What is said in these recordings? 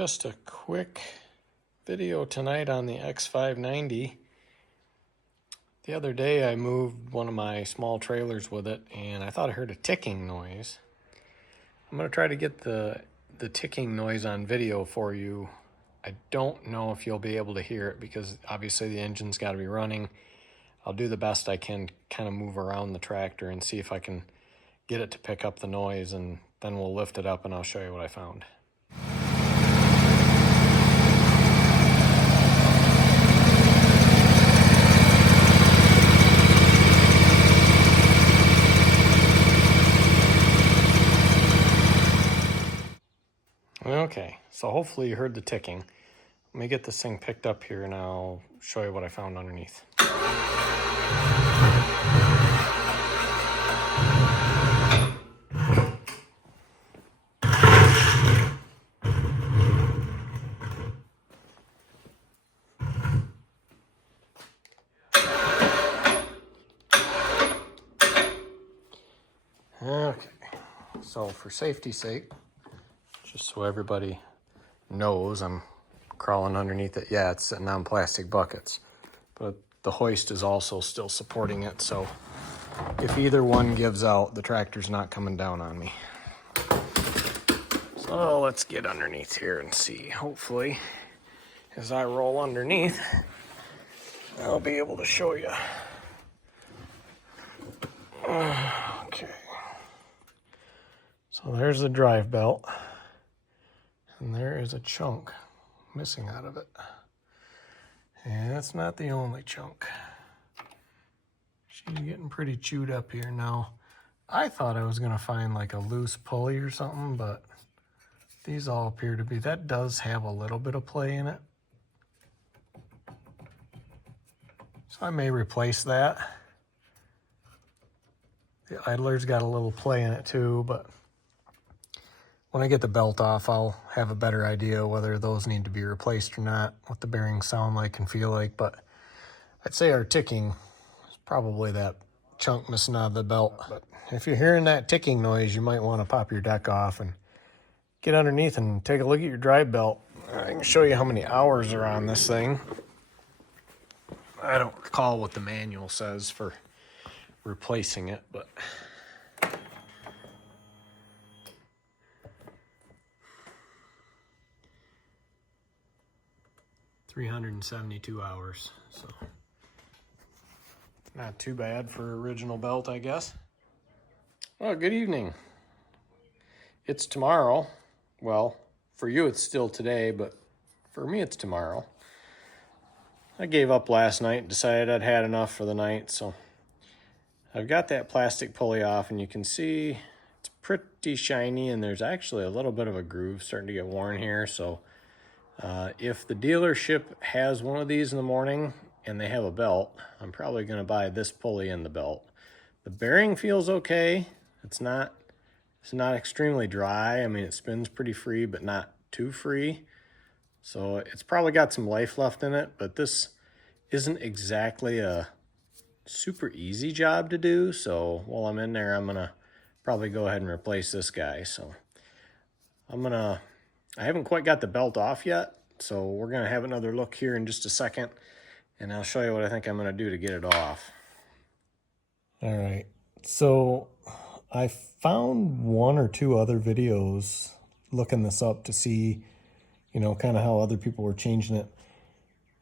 Just a quick video tonight on the X590. The other day I moved one of my small trailers with it and I thought I heard a ticking noise. I'm going to try to get the ticking noise on video for you. I don't know if you'll be able to hear it because obviously the engine's got to be running. I'll do the best I can, kind of move around the tractor and see if I can get it to pick up the noise, and then we'll lift it up and I'll show you what I found. Okay, so hopefully you heard the ticking. Let me get this thing picked up here and I'll show you what I found underneath. Okay, so for safety's sake, just so everybody knows, I'm crawling underneath it. Yeah, it's sitting on plastic buckets, but the hoist is also still supporting it, so if either one gives out, the tractor's not coming down on me. So let's get underneath here and see. Hopefully, as I roll underneath, I'll be able to show you. Okay. So there's the drive belt. And there is a chunk missing out of it. And that's not the only chunk. She's getting pretty chewed up here now. I thought I was gonna find like a loose pulley or something, but these all appear to be. That does have a little bit of play in it. So I may replace that. The idler's got a little play in it too, but when I get the belt off, I'll have a better idea whether those need to be replaced or not, what the bearings sound like and feel like. But I'd say our ticking is probably that chunk missing out of the belt. But if you're hearing that ticking noise, you might want to pop your deck off and get underneath and take a look at your drive belt. I can show you how many hours are on this thing. I don't recall what the manual says for replacing it, but 372 hours, so not too bad for original belt, I guess. Well, good evening. It's tomorrow. Well, for you it's still today, but for me it's tomorrow. I gave up last night and decided I'd had enough for the night, so I've got that plastic pulley off, and you can see it's pretty shiny, and there's actually a little bit of a groove starting to get worn here, so if the dealership has one of these in the morning and they have a belt, I'm probably going to buy this pulley and the belt. The bearing feels okay. It's not extremely dry. I mean, it spins pretty free, but not too free. So it's probably got some life left in it, but this isn't exactly a super easy job to do. So while I'm in there, I'm going to probably go ahead and replace this guy. So I haven't quite got the belt off yet, so we're going to have another look here in just a second, and I'll show you what I think I'm going to do to get it off. All right, so I found one or two other videos looking this up to see, kind of how other people were changing it.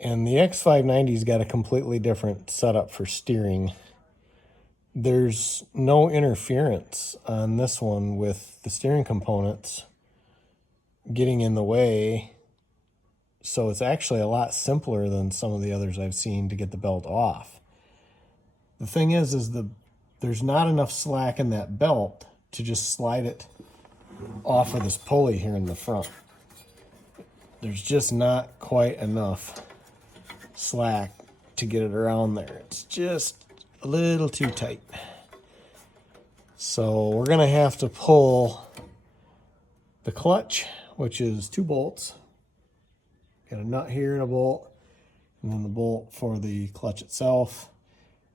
And the X590's got a completely different setup for steering. There's no interference on this one with the steering components getting in the way, so it's actually a lot simpler than some of the others I've seen to get the belt off. The thing is there's not enough slack in that belt to just slide it off of this pulley here in the front. There's just not quite enough slack to get it around there. It's just a little too tight. So we're gonna have to pull the clutch, which is 2 bolts. Got a nut here and a bolt, and then the bolt for the clutch itself,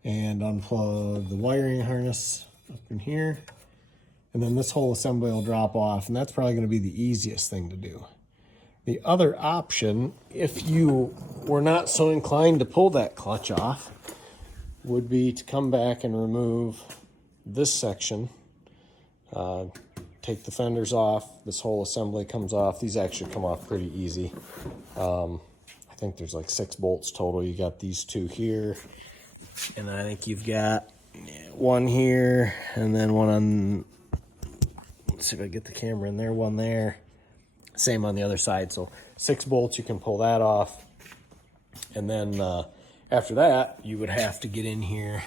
and unplug the wiring harness up in here. And then this whole assembly will drop off, and that's probably going to be the easiest thing to do. The other option, if you were not so inclined to pull that clutch off, would be to come back and remove this section. Take the fenders off. This whole assembly comes off. These actually come off pretty easy. I think there's like 6 bolts total. You got these 2 here, and I think you've got one here, and then one on, let's see if I get the camera in there, one there. Same on the other side. So 6 bolts, you can pull that off. And then after that, you would have to get in here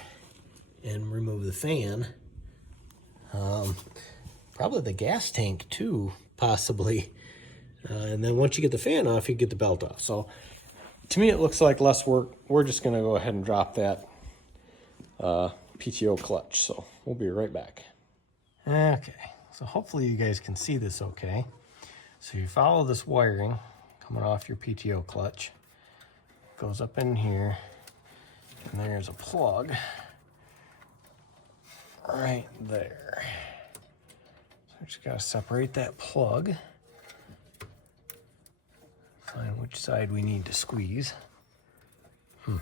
and remove the fan. Probably the gas tank too, possibly. And then once you get the fan off, you get the belt off. So to me, it looks like less work. We're just gonna go ahead and drop that PTO clutch. So we'll be right back. Okay, so hopefully you guys can see this okay. So you follow this wiring coming off your PTO clutch. Goes up in here, and there's a plug right there. So just gotta separate that plug. Find which side we need to squeeze. And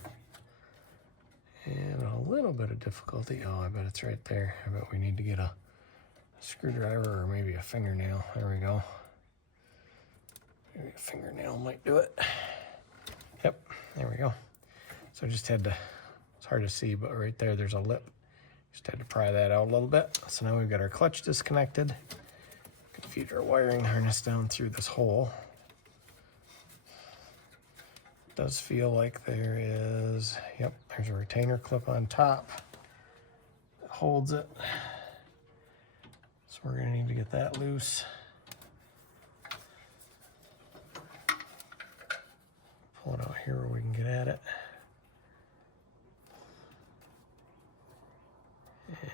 a little bit of difficulty. Oh, I bet it's right there. I bet we need to get a screwdriver or maybe a fingernail. There we go. Maybe a fingernail might do it. Yep, there we go. So I just had to, it's hard to see, but right there, there's a lip. Just had to pry that out a little bit. So now we've got our clutch disconnected. Can feed our wiring harness down through this hole. It does feel like there is, yep, there's a retainer clip on top that holds it. So we're gonna need to get that loose. Pull it out here where we can get at it.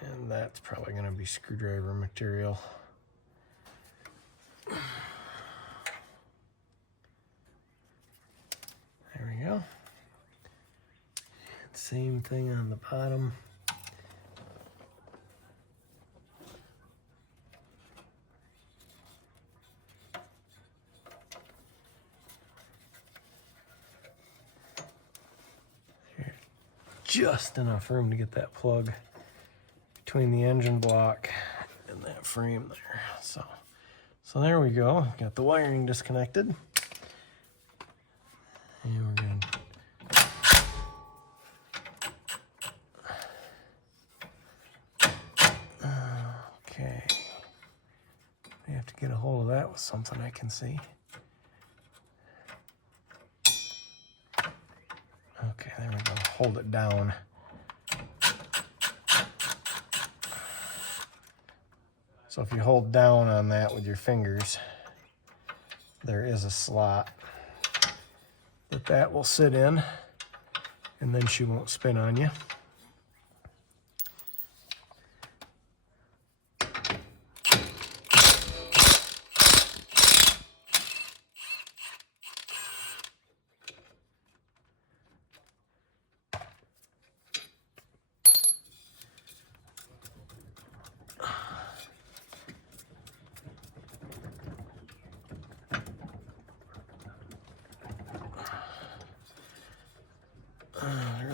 And that's probably going to be screwdriver material. There we go. Same thing on the bottom. Just enough room to get that plug between the engine block and that frame there. So there we go. Got the wiring disconnected. And we're going to... Okay. We have to get a hold of that with something I can see. Okay, there we go. Hold it down. So if you hold down on that with your fingers, there is a slot that will sit in, and then she won't spin on you.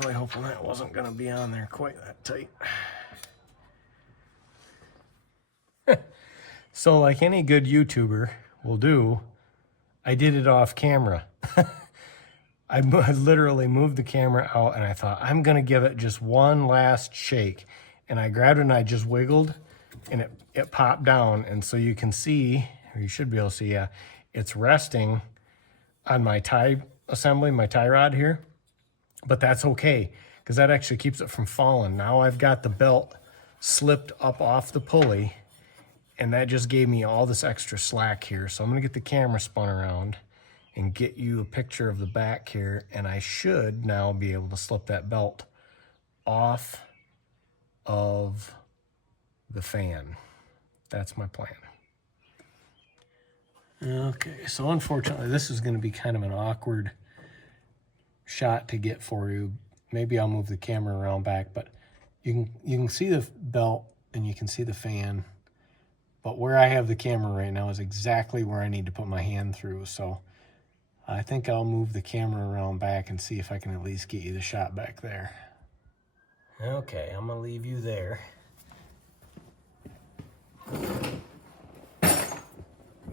Really hoping that wasn't going to be on there quite that tight. So like any good YouTuber will do, I did it off camera. I literally moved the camera out and I thought, I'm going to give it just one last shake. And I grabbed it and I just wiggled and it popped down. And so you can see, or you should be able to see, yeah, it's resting on my tie assembly, my tie rod here. But that's okay, because that actually keeps it from falling. Now I've got the belt slipped up off the pulley, and that just gave me all this extra slack here. So I'm gonna get the camera spun around and get you a picture of the back here, and I should now be able to slip that belt off of the fan. That's my plan. Okay, so unfortunately, this is gonna be kind of an awkward shot to get for you. Maybe I'll move the camera around back, but you can see the belt and you can see the fan, but where I have the camera right now is exactly where I need to put my hand through. So I think I'll move the camera around back and see if I can at least get you the shot back there. Okay, I'm gonna leave you there. And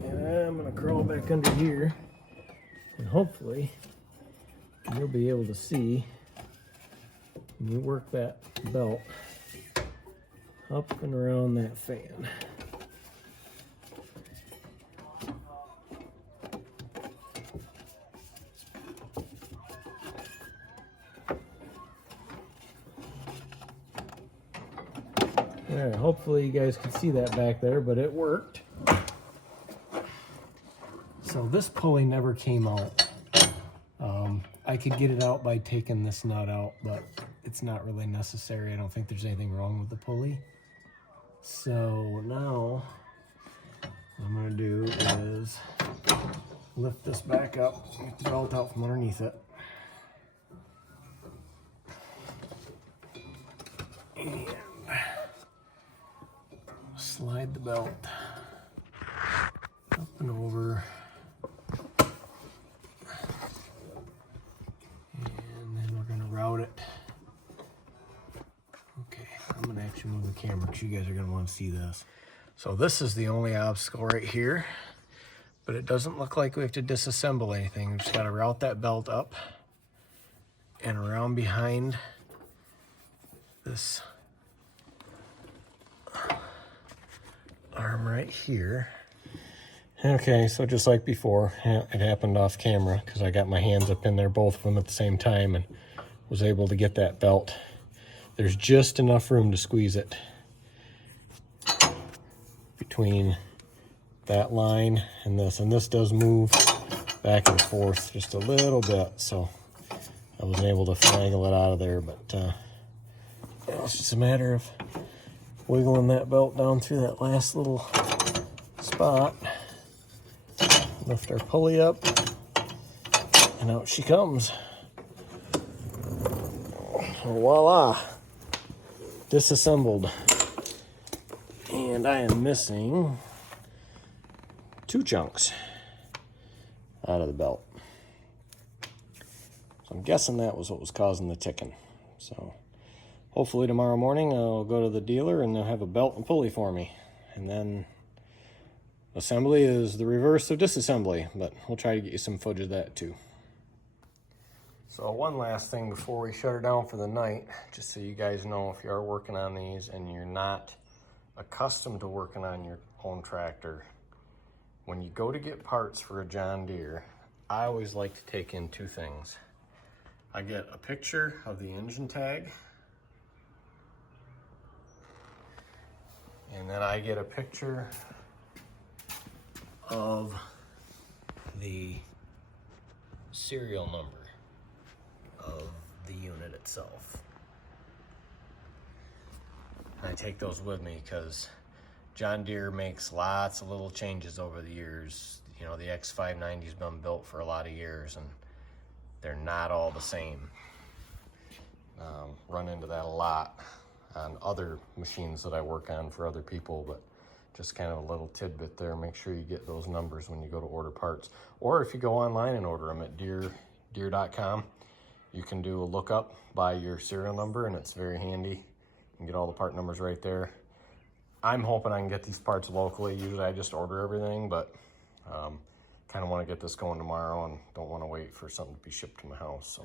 I'm gonna crawl back under here, and hopefully you'll be able to see when you work that belt up and around that fan. All right, hopefully you guys can see that back there, but it worked. So this pulley never came out. I could get it out by taking this nut out, but it's not really necessary. I don't think there's anything wrong with the pulley. So now what I'm gonna do is lift this back up, get the belt out from underneath it. And slide the belt up and over. And then we're gonna route it. Okay, I'm gonna actually move the camera because you guys are gonna want to see this. So this is the only obstacle right here, but it doesn't look like we have to disassemble anything. We just gotta route that belt up and around behind this arm right here. Okay, so just like before, it happened off camera because I got my hands up in there, both of them at the same time, and was able to get that belt. There's just enough room to squeeze it between that line and this does move back and forth just a little bit, so I wasn't able to finagle it out of there, but it's just a matter of wiggling that belt down through that last little spot. Lift our pulley up, and out she comes. Voila! Disassembled. And I am missing 2 chunks out of the belt. So I'm guessing that was what was causing the ticking. So hopefully tomorrow morning I'll go to the dealer and they'll have a belt and pulley for me. And then assembly is the reverse of disassembly, but we'll try to get you some footage of that too. So one last thing before we shut her down for the night, just so you guys know, if you are working on these and you're not accustomed to working on your own tractor, when you go to get parts for a John Deere, I always like to take in 2 things. I get a picture of the engine tag, and then I get a picture of the serial number of the unit itself. And I take those with me because John Deere makes lots of little changes over the years. You know, the X590's been built for a lot of years and they're not all the same. Run into that a lot on other machines that I work on for other people, but just kind of a little tidbit there. Make sure you get those numbers when you go to order parts. Or if you go online and order them at Deere.com, you can do a lookup by your serial number, and it's very handy. You can get all the part numbers right there. I'm hoping I can get these parts locally. Usually I just order everything, but kind of want to get this going tomorrow and don't want to wait for something to be shipped to my house. So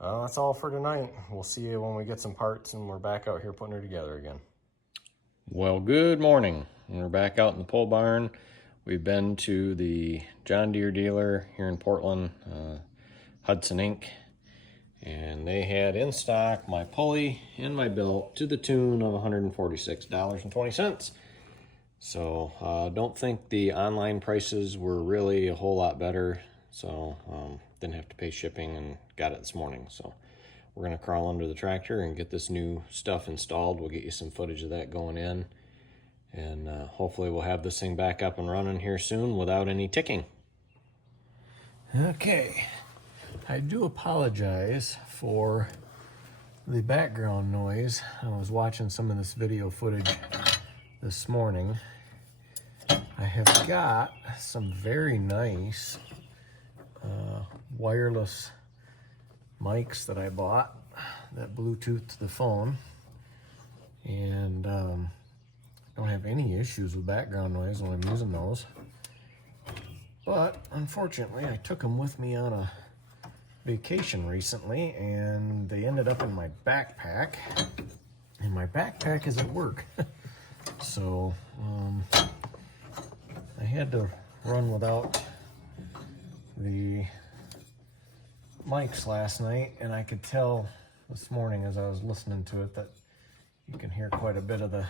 that's all for tonight. We'll see you when we get some parts and we're back out here putting her together again. Well, good morning. We're back out in the pole barn. We've been to the John Deere dealer here in Portland, Hudson Inc., and they had in stock my pulley and my belt to the tune of $146.20. So don't think the online prices were really a whole lot better, so didn't have to pay shipping and got it this morning. So we're gonna crawl under the tractor and get this new stuff installed. We'll get you some footage of that going in, and hopefully we'll have this thing back up and running here soon without any ticking. Okay, I do apologize for the background noise. I was watching some of this video footage this morning. I have got some very nice wireless mics that I bought that Bluetooth to the phone, and don't have any issues with background noise when I'm using those. But unfortunately, I took them with me on a vacation recently, and they ended up in my backpack, and my backpack is at work. So I had to run without the mics last night, and I could tell this morning as I was listening to it that you can hear quite a bit of the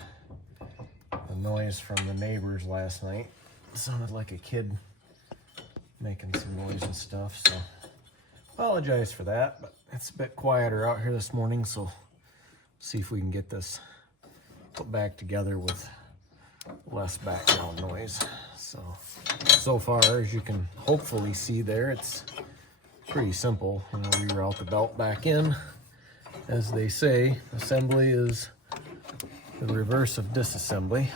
noise from the neighbors last night. It sounded like a kid making some noise and stuff, so apologize for that, but it's a bit quieter out here this morning, so see if we can get this put back together with less background noise. So far, as you can hopefully see there, it's pretty simple. You know, reroute the belt back in. As they say, assembly is the reverse of disassembly.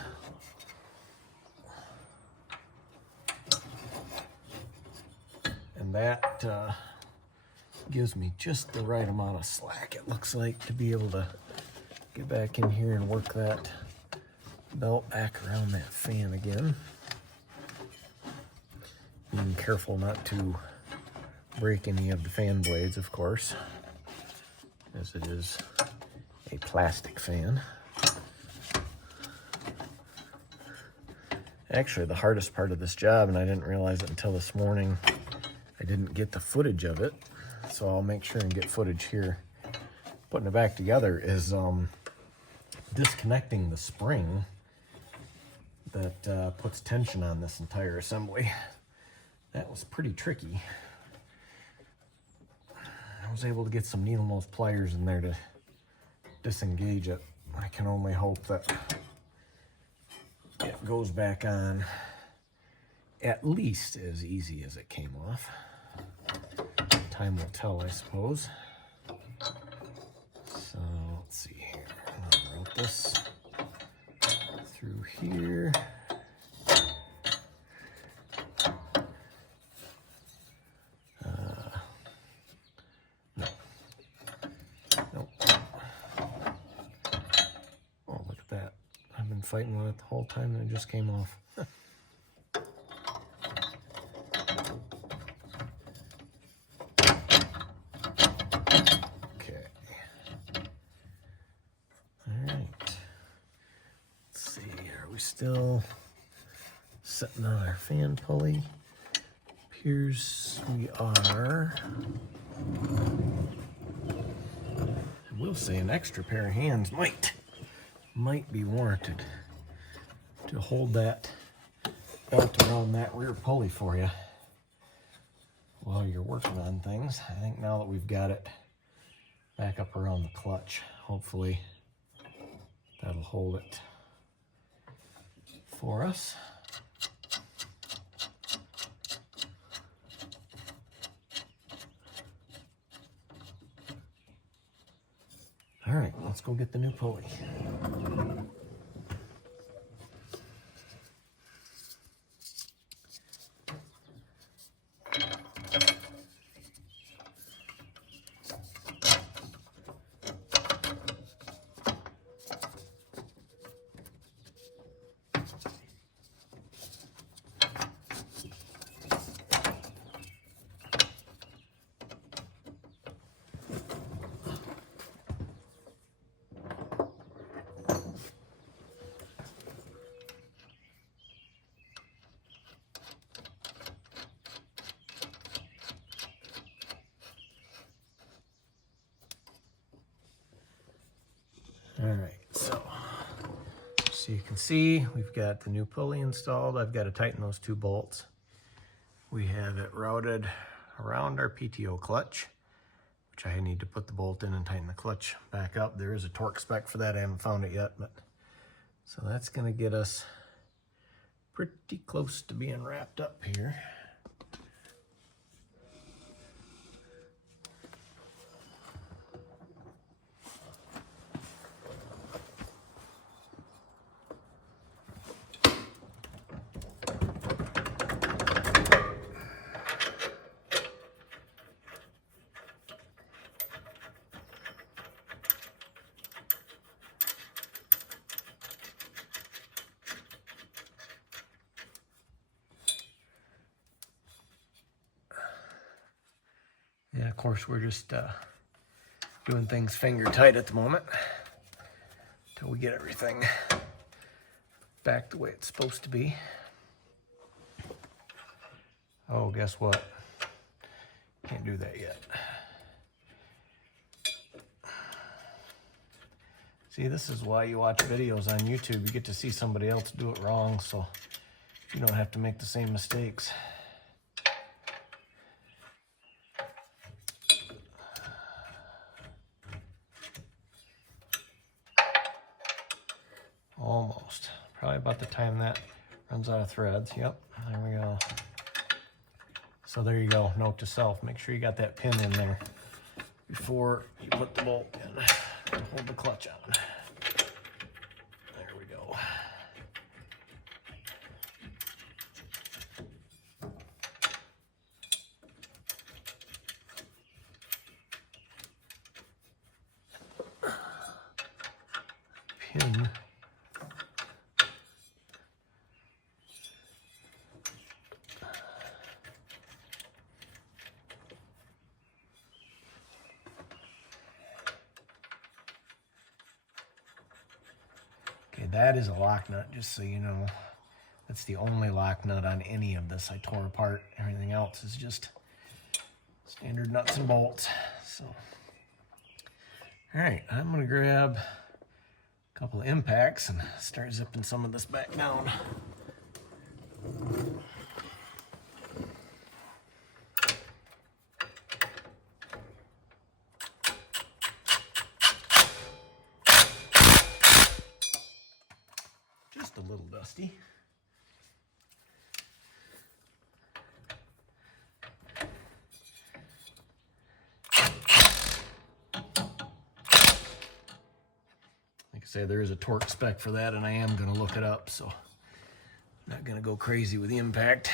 And that gives me just the right amount of slack, it looks like, to be able to get back in here and work that belt back around that fan again. Being careful not to break any of the fan blades, of course, as it is a plastic fan. Actually, the hardest part of this job, and I didn't realize it until this morning, I didn't get the footage of it, so I'll make sure and get footage here. Putting it back together is disconnecting the spring that puts tension on this entire assembly. That was pretty tricky. I was able to get some needle nose pliers in there to disengage it. I can only hope that it goes back on at least as easy as it came off. Time will tell, I suppose. So let's see here. I'm gonna route this through here. Fighting with it the whole time and it just came off. Okay. Alright. Let's see, are we still setting on our fan pulley? Appears we are. I will say an extra pair of hands might be warranted to hold that belt around that rear pulley for you while you're working on things. I think now that we've got it back up around the clutch, hopefully that'll hold it for us. All right, let's go get the new pulley. All right, so you can see we've got the new pulley installed. I've got to tighten those two bolts. We have it routed around our PTO clutch, which I need to put the bolt in and tighten the clutch back up. There is a torque spec for that. I haven't found it yet, but so that's going to get us pretty close to being wrapped up here. of course, we're just doing things finger tight at the moment until we get everything back the way it's supposed to be. Oh, guess what? Can't do that yet. See, this is why you watch videos on YouTube. You get to see somebody else do it wrong, so you don't have to make the same mistakes. Almost. Probably about the time that runs out of threads. Yep, there we go. So there you go. Note to self, make sure you got that pin in there before you put the bolt in. Hold the clutch on. There we go. Pin. That is a lock nut, just so you know. That's the only lock nut on any of this I tore apart. Everything else is just standard nuts and bolts. So, all right, I'm gonna grab a couple of impacts and start zipping some of this back down. Just a little dusty. Like I say, there is a torque spec for that, and I am going to look it up, so I'm not going to go crazy with the impact.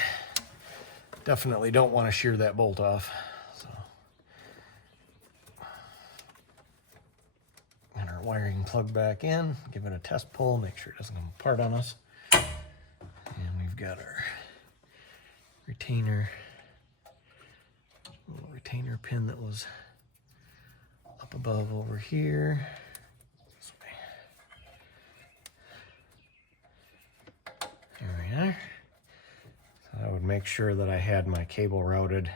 Definitely don't want to shear that bolt off. So, and our wiring plugged back in, give it a test pull, make sure it doesn't come apart on us. And we've got our retainer, little retainer pin that was up above over here. This way. There we are. So I would make sure that I had my cable routed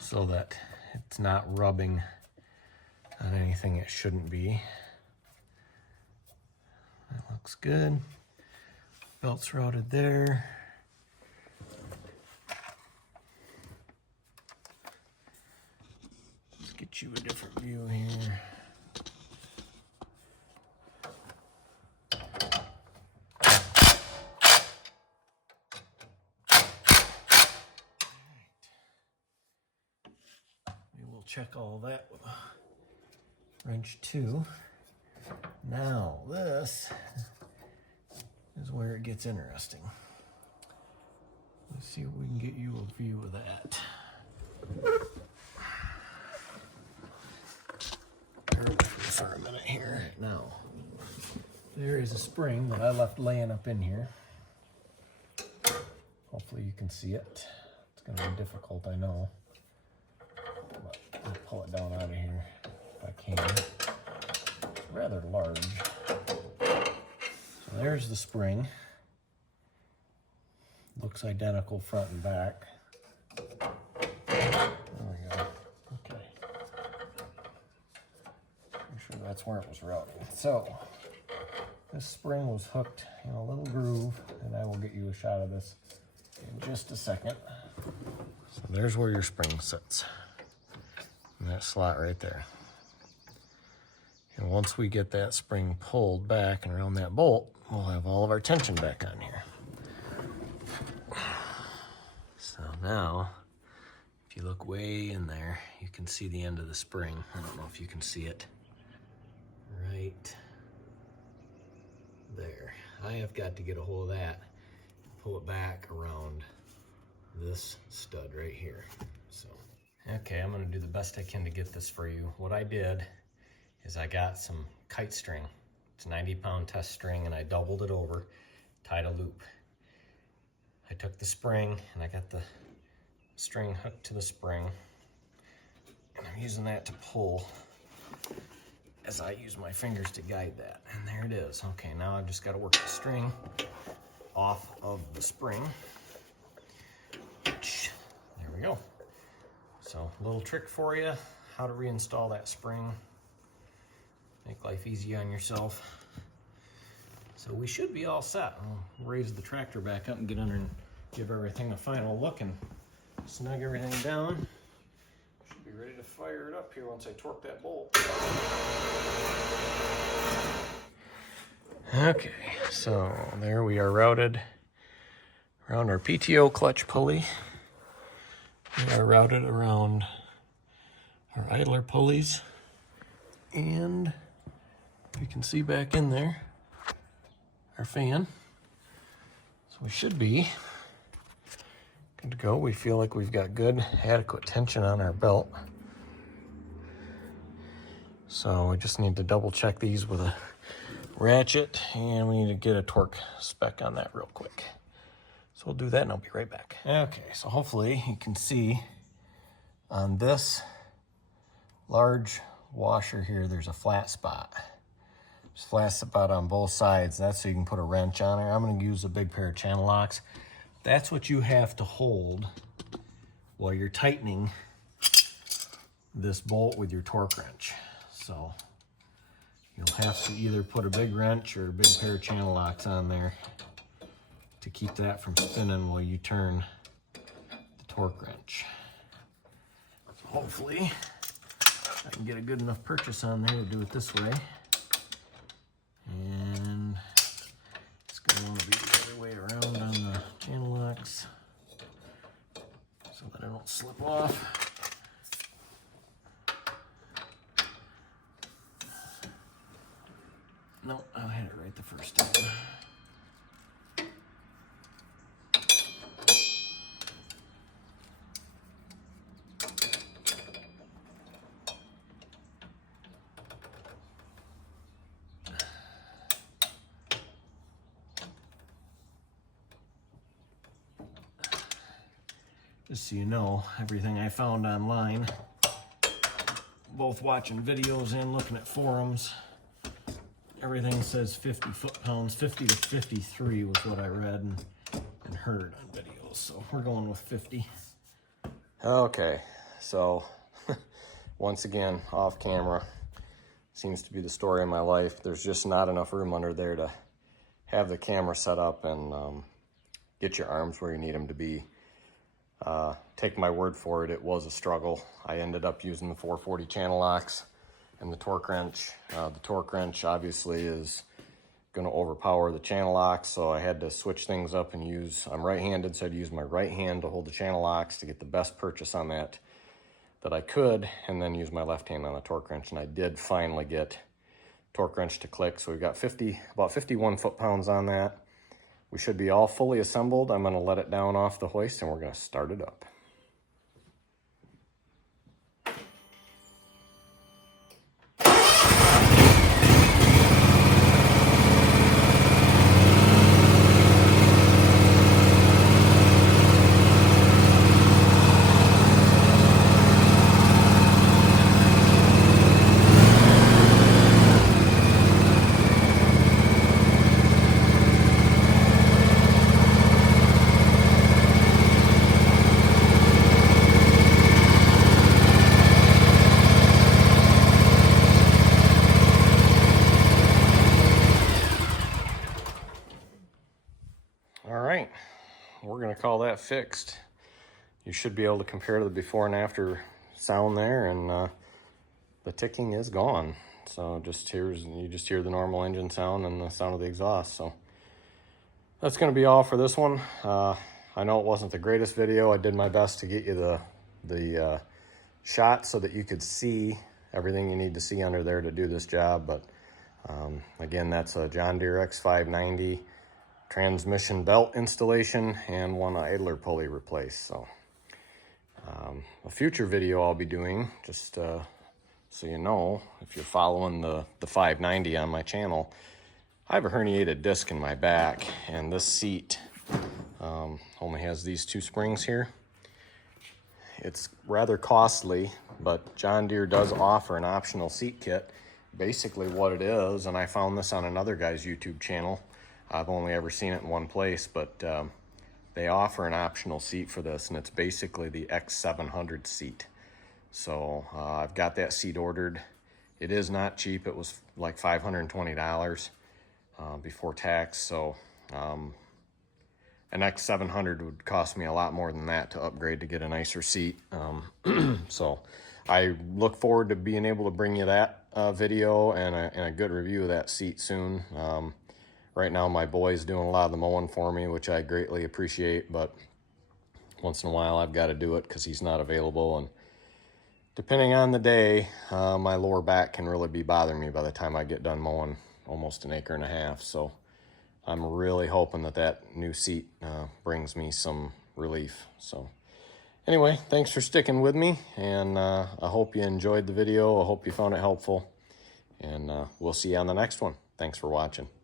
so that it's not rubbing on anything it shouldn't be. That looks good. Belt's routed there. Let's get you a different view here. We will check all that with a wrench 2. Now this is where it gets interesting. Let's see if we can get you a view of that. Bear with me for a minute here. Now, there is a spring that I left laying up in here. Hopefully you can see it. It's going to be difficult, I know. But I'll pull it down out of here if I can. It's rather large. So there's the spring. Looks identical front and back. There we go. Okay. I'm sure that's where it was routed. So this spring was hooked in a little groove, and I will get you a shot of this in just a second. So there's where your spring sits. In that slot right there. And once we get that spring pulled back and around that bolt, we'll have all of our tension back on here. So now, if you look way in there, you can see the end of the spring. I don't know if you can see it. Right there. I have got to get a hold of that, pull it back around this stud right here. So, okay, I'm gonna do the best I can to get this for you. What I did is I got some kite string. It's a 90-pound test string, and I doubled it over, tied a loop. I took the spring and I got the string hooked to the spring. And I'm using that to pull as I use my fingers to guide that. And there it is. Okay, now I've just got to work the string off of the spring. There we go. So a little trick for you, how to reinstall that spring. Make life easy on yourself. So we should be all set. I'll raise the tractor back up and get under and give everything a final look and snug everything down. Should be ready to fire it up here once I torque that bolt. Okay, so there we are routed around our PTO clutch pulley. We are routed around our idler pulleys, and you can see back in there our fan. So we should be good to go. We feel like we've got good, adequate tension on our belt. So we just need to double check these with a ratchet, and we need to get a torque spec on that real quick. So we'll do that and I'll be right back. Okay, so hopefully you can see on this large washer here, there's a flat spot. There's a flat spot on both sides. That's so you can put a wrench on it. I'm gonna use a big pair of channel locks. That's what you have to hold while you're tightening this bolt with your torque wrench. So you'll have to either put a big wrench or a big pair of channel locks on there to keep that from spinning while you turn the torque wrench. So hopefully I can get a good enough purchase on there to do it this way. And it's gonna want to be the other way around on the channel locks so that I don't slip off. No, I had it right the first time. Just so you know, everything I found online, both watching videos and looking at forums, everything says 50 foot-pounds. 50 to 53 was what I read and heard on videos, so we're going with 50. Okay, so once again, off camera, seems to be the story of my life. There's just not enough room under there to have the camera set up and get your arms where you need them to be. Take my word for it, it was a struggle. I ended up using the 440 channel locks and the torque wrench. The torque wrench obviously is going to overpower the channel locks, so I had to switch things up and use, I'm right-handed, so I had to use my right hand to hold the channel locks to get the best purchase on that I could, and then use my left hand on the torque wrench, and I did finally get torque wrench to click. So we've got about 51 foot-pounds on that. We should be all fully assembled. I'm going to let it down off the hoist and we're going to start it up. We're going to call that fixed. You should be able to compare the before and after sound there, and the ticking is gone. So you just hear the normal engine sound and the sound of the exhaust. So that's going to be all for this one. I know it wasn't the greatest video. I did my best to get you the shot so that you could see everything you need to see under there to do this job. But again, that's a John Deere X590 transmission belt installation and one idler pulley replaced. So a future video I'll be doing, just so you know, if you're following the 590 on my channel, I have a herniated disc in my back, and this seat only has these two springs here, It's rather costly, but John Deere does offer an optional seat kit. Basically what it is, and I found this on another guy's YouTube channel. I've only ever seen it in one place, but they offer an optional seat for this, and it's basically the X590 seat. So I've got that seat ordered. It is not cheap. It was like $520 before tax. So an X700 would cost me a lot more than that to upgrade to get a nicer seat. So I look forward to being able to bring you that video and a good review of that seat soon. Right now my boy's doing a lot of the mowing for me, which I greatly appreciate, but once in a while I've got to do it because he's not available, and depending on the day, my lower back can really be bothering me by the time I get done mowing almost 1.5 acres. So I'm really hoping that that new seat brings me some relief. So anyway, thanks for sticking with me, and I hope you enjoyed the video. I hope you found it helpful, and we'll see you on the next one. Thanks for watching.